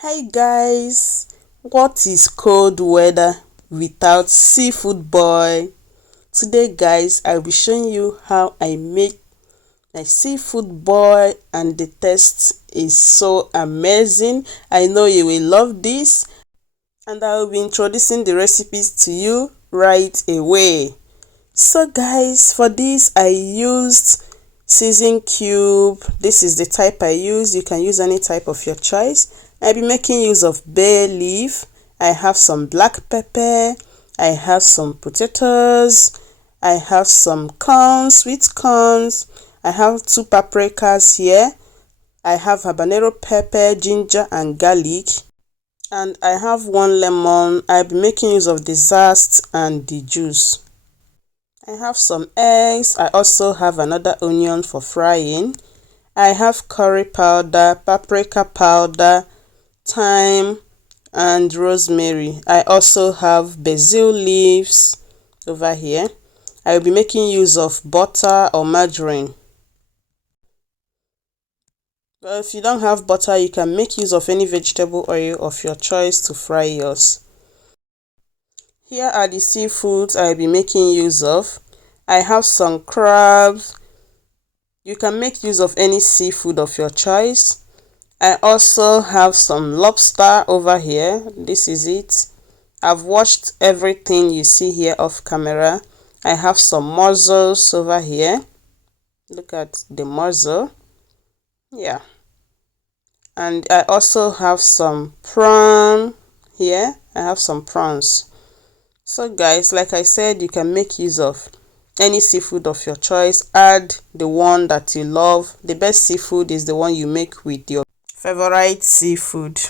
Hi guys, what is cold weather without seafood boy? Today guys, I'll be showing you how I make my seafood boy and the taste is so amazing. I know you will love this and I will be introducing the recipes to you right away. So guys, for this I used season cube. This is the type I use. You can use any type of your choice. I'll be making use of bay leaf. I have some black pepper. I have some potatoes. I have some corn, sweet corns. I have 2 paprikas here. I have habanero pepper, ginger and garlic. And I have 1 lemon. I'll be making use of the zest and the juice. I have some eggs. I also have another onion for frying. I have curry powder, paprika powder, thyme and rosemary. I also have basil leaves over here. I will be making use of butter or margarine. But if you don't have butter, you can make use of any vegetable oil of your choice to fry yours. Here are the seafoods I will be making use of. I have some crabs. You can make use of any seafood of your choice. I also have some lobster over here. This is it. I've washed everything you see here off camera. I have some mussels over here. Look at the mussel. Yeah. And I also have some prawn here. I have some prawns. So guys, like I said, you can make use of any seafood of your choice. Add the one that you love. The best seafood is the one you make with your favorite seafood.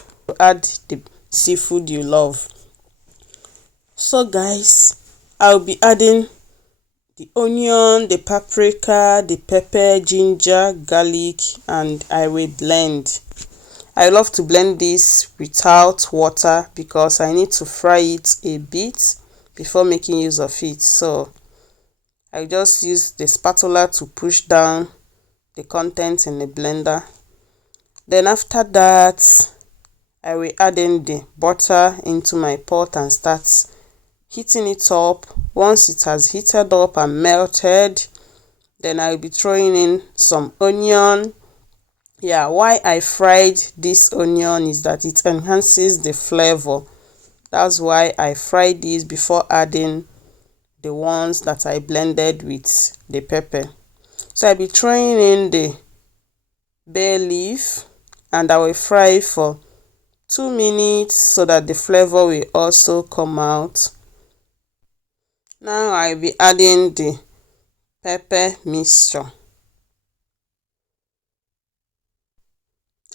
Add the seafood you love. So guys, I'll be adding the onion, the paprika, the pepper, ginger, garlic, and I will blend. I love to blend this without water because I need to fry it a bit before making use of it. So I just use the spatula to push down the contents in the blender. Then after that, I will add in the butter into my pot and start heating it up. Once it has heated up and melted, then I will be throwing in some onion. Yeah, why I fried this onion is that it enhances the flavor. That's why I fried this before adding the ones that I blended with the pepper. So I'll be throwing in the bay leaf and I will fry for 2 minutes so that the flavor will also come out. Now I'll be adding the pepper mixture.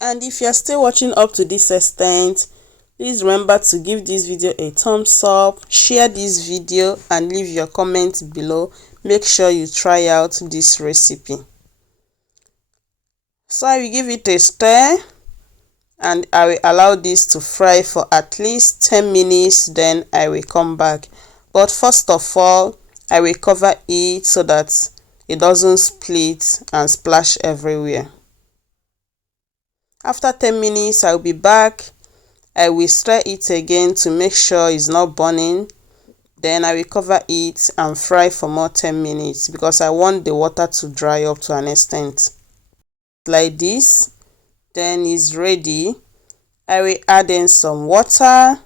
And if you're still watching up to this extent, please remember to give this video a thumbs up, share this video and leave your comment below. Make sure you try out this recipe. So I will give it a stir and I will allow this to fry for at least 10 minutes, then I will come back. But first of all, I will cover it so that it doesn't split and splash everywhere. After 10 minutes, I will be back. I will stir it again to make sure it's not burning. Then I will cover it and fry for more 10 minutes because I want the water to dry up to an extent. Like this, then it's ready. I will add in some water.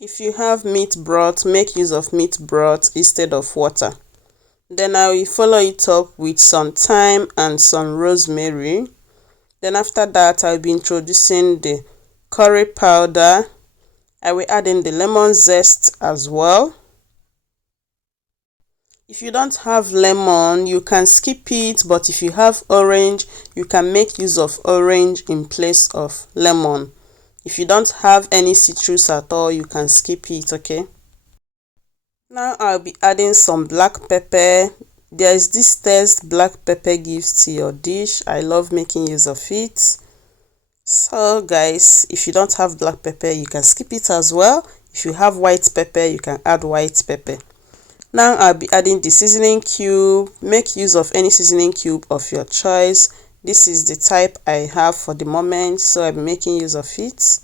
If you have meat broth, make use of meat broth instead of water. Then I will follow it up with some thyme and some rosemary. Then after that, I'll be introducing the curry powder. I will add in the lemon zest as well. If you don't have lemon, you can skip it, but if you have orange, you can make use of orange in place of lemon. If you don't have any citrus at all, you can skip it, okay? Now I'll be adding some black pepper. There is this taste black pepper gives to your dish. I love making use of it. So guys, if you don't have black pepper, you can skip it as well. If you have white pepper, you can add white pepper. Now I'll be adding the seasoning cube. Make use of any seasoning cube of your choice. This is the type I have for the moment, so I'm making use of it.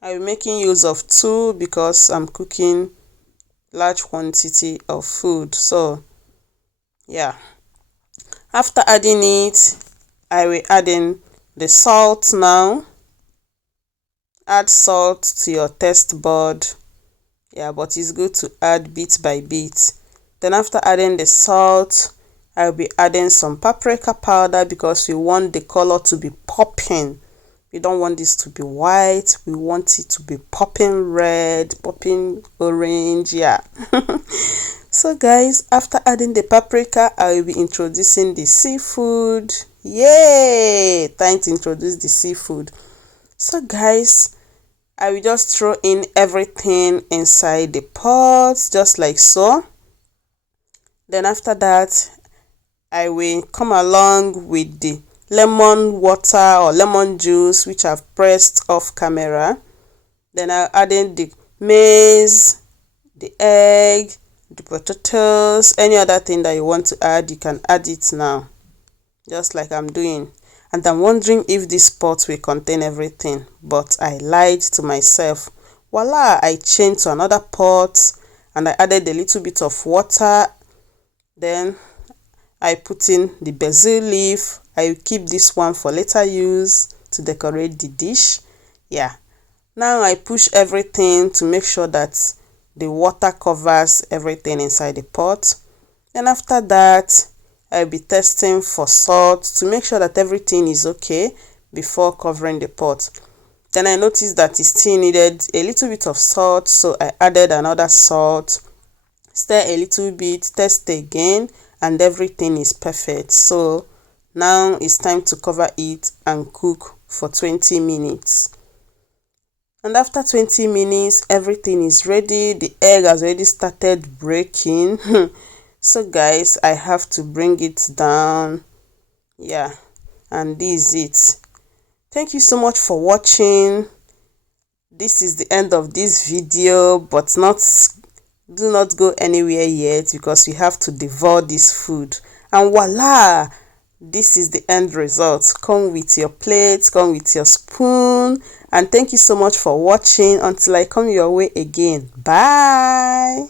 I'll be making use of 2 because I'm cooking large quantity of food. So yeah, after adding it, I will add in the salt now. Add salt to your taste bud. Yeah, but it's good to add bit by bit. Then after adding the salt, I'll be adding some paprika powder because we want the color to be popping. We don't want this to be white. We want it to be popping red, popping orange. Yeah. So guys, after adding the paprika, I will be introducing the seafood. Yay! Time to introduce the seafood. So guys, I will just throw in everything inside the pot, just like so. Then after that, I will come along with the lemon water or lemon juice, which I've pressed off camera. Then I'll add in the maize, the egg, the potatoes, any other thing that you want to add, you can add it now, just like I'm doing. And I'm wondering if this pot will contain everything, but I lied to myself. Voila, I changed to another pot and I added a little bit of water. Then I put in the basil leaf. I will keep this one for later use to decorate the dish. Yeah. Now I push everything to make sure that the water covers everything inside the pot. And after that, I'll be testing for salt to make sure that everything is okay before covering the pot. Then I noticed that it still needed a little bit of salt, so I added another salt. Stir a little bit, test again, and everything is perfect. So now it's time to cover it and cook for 20 minutes. And after 20 minutes, everything is ready. The egg has already started breaking. So guys, I have to bring it down. Yeah, and this is it. Thank you so much for watching. This is the end of this video, but do not go anywhere yet because we have to devour this food. And voila, this is the end result. Come with your plate, come with your spoon, and thank you so much for watching. Until I come your way again, bye.